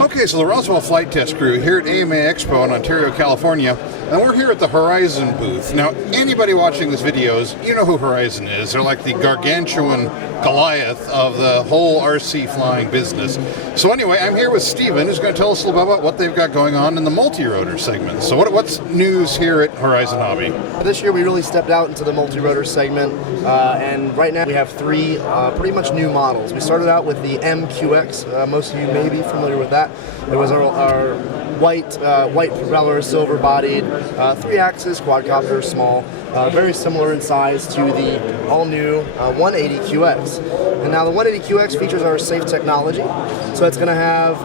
Okay, so the Roswell Flight Test Crew here at AMA Expo in Ontario, California, and we're here at the Horizon booth. Now, anybody watching this videos, you know who Horizon is. They're like the gargantuan Goliath of the whole RC flying business. So anyway, I'm here with Steven, who's going to tell us a little bit about what they've got going on in the multirotor segment. So what's news here at Horizon Hobby? This year we really stepped out into the multirotor segment, and right now we have three pretty much new models. We started out with the NanoQX. Most of you may be familiar with that. It was our white propeller, silver-bodied, 3-axis quadcopter, small, very similar in size to the all-new 180QX. And now the 180QX features our safe technology, so it's going to have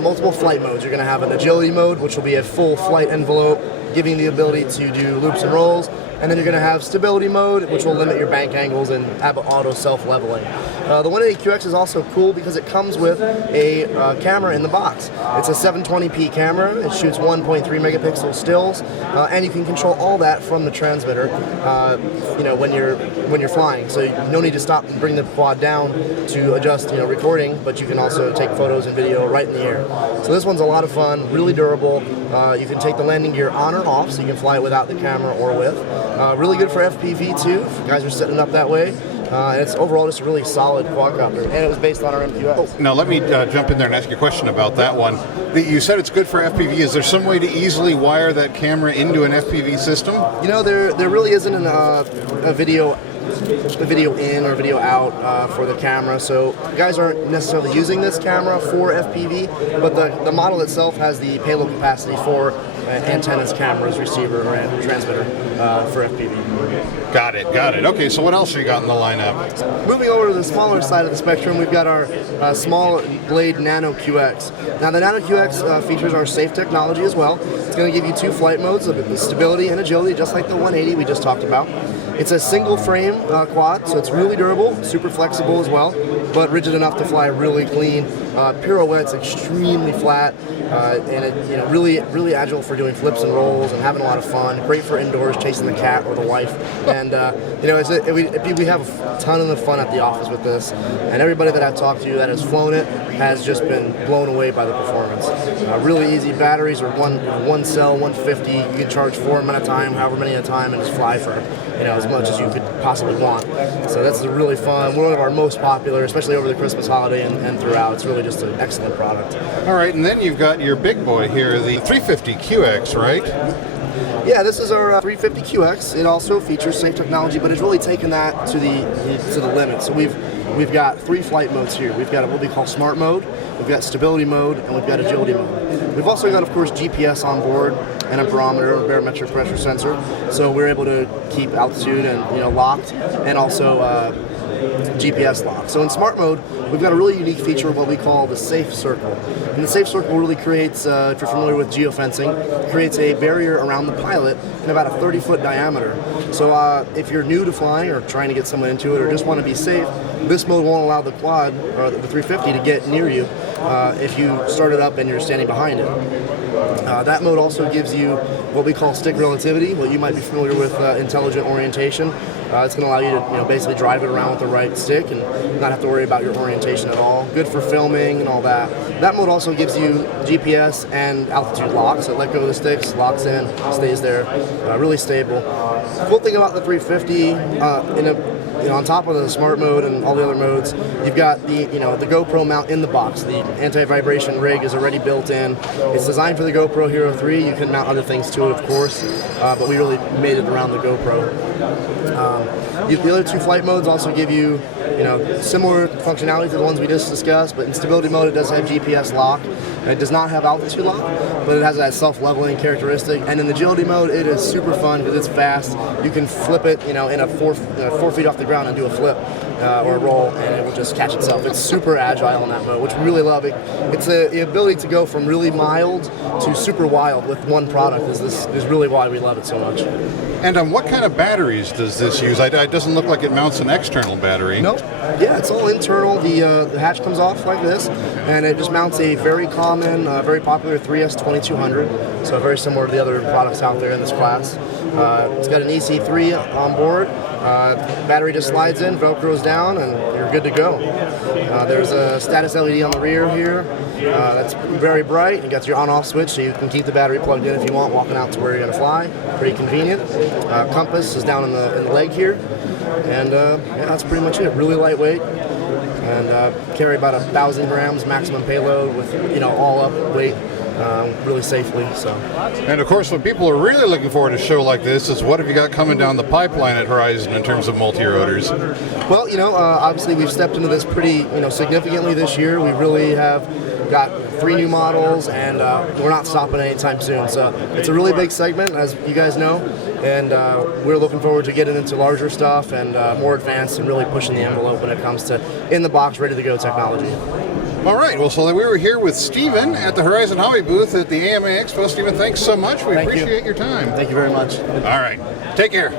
multiple flight modes. You're going to have an agility mode, which will be a full flight envelope, giving the ability to do loops and rolls. And then you're going to have stability mode, which will limit your bank angles and have auto self-leveling. The 180QX is also cool because it comes with a camera in the box. It's a 720p camera. It shoots 1.3 megapixel stills, and you can control all that from the transmitter. When you're flying. So no need to stop and bring the quad down to adjust, recording. But you can also take photos and video right in the air. So this one's a lot of fun, really durable. You can take the landing gear on or off, so you can fly it without the camera or with. Really good for FPV too, if you guys are setting it up that way. And it's overall just a really solid quadcopter, and it was based on our MQX. Oh, now let me jump in there and ask you a question about that one. You said it's good for FPV. Is there some way to easily wire that camera into an FPV system? There really isn't a video in or video out for the camera, so guys aren't necessarily using this camera for FPV, but the model itself has the payload capacity for antennas, cameras, receiver, and transmitter for FPV. Got it. Okay, so what else you got in the lineup? Moving over to the smaller side of the spectrum, we've got our small Blade NanoQX. Now the NanoQX features our safe technology as well. It's going to give you 2 flight modes of stability and agility, just like the 180 we just talked about. It's a single frame quad, so it's really durable, super flexible as well, but rigid enough to fly really clean. Pirouettes extremely flat, and it, really agile for doing flips and rolls and having a lot of fun. Great for indoors, chasing the cat or the wife. And we have a ton of fun at the office with this. And everybody that I've talked to that has flown it has just been blown away by the performance. Really easy. Batteries are one cell, 150. You can charge 4 at a time, however many at a time, and just fly for as much as you could possibly want. So that's really fun. One of our most popular, especially over the Christmas holiday and throughout. It's really just an excellent product. All right, and then you've got your big boy here, the 350QX, right? Yeah, this is our 350QX. It also features safe technology, but it's really taken that to the limit. So we've got 3 flight modes here. We've got what we call smart mode, we've got stability mode, and we've got agility mode. We've also got, of course, GPS on board and a barometer, a barometric pressure sensor, so we're able to keep altitude and locked, and also GPS lock. So in smart mode, we've got a really unique feature of what we call the safe circle. And the safe circle really creates, if you're familiar with geofencing, creates a barrier around the pilot in about a 30-foot diameter. So if you're new to flying or trying to get someone into it or just want to be safe, this mode won't allow the quad, or the 350, to get near you if you start it up and you're standing behind it. That mode also gives you what we call stick relativity, what you might be familiar with intelligent orientation. It's going to allow you to basically drive it around with the right stick and not have to worry about your orientation at all. Good for filming and all that. That mode also gives you GPS and altitude lock, so let go of the sticks, locks in, stays there, really stable. The cool thing about the 350, on top of the smart mode and all the other modes, you've got the GoPro mount in the box. The anti-vibration rig is already built in. It's designed for the GoPro Hero3. You can mount other things to it, of course, but we really made it around the GoPro. The other 2 flight modes also give you, similar functionality to the ones we just discussed, but in stability mode it does have GPS lock. It does not have altitude lock, but it has that self-leveling characteristic. And in the agility mode, it is super fun because it's fast. You can flip it, in a 4 feet off the ground and do a flip or a roll, and it will just catch itself. It's super agile in that mode, which we really love. It's the ability to go from really mild to super wild with one product is really why we love it so much. And what kind of batteries does this use? It doesn't look like it mounts an external battery. Nope. Yeah, it's all internal. The hatch comes off like this, and it just mounts a very common, very popular 3S2200. So very similar to the other products out there in this class. It's got an EC3 on board. Battery just slides in, Velcro's down, and you're good to go. There's a status LED on the rear here that's very bright. You got your on-off switch, so you can keep the battery plugged in if you want, walking out to where you're going to fly. Pretty convenient. Compass is down in the leg here, and yeah, that's pretty much it. Really lightweight, and carry about 1,000 grams maximum payload with all up weight. Really safely. So, and of course, what people are really looking forward to a show like this is what have you got coming down the pipeline at Horizon in terms of multi-rotors? Well, obviously we've stepped into this pretty significantly this year. We really have got 3 new models, and we're not stopping anytime soon. So it's a really big segment, as you guys know, and we're looking forward to getting into larger stuff and more advanced and really pushing the envelope when it comes to in-the-box, ready-to-go technology. All right, well, so we were here with Steven at the Horizon Hobby booth at the AMA Expo. Steven, thanks so much. We appreciate your time. Thank you very much. All right, take care.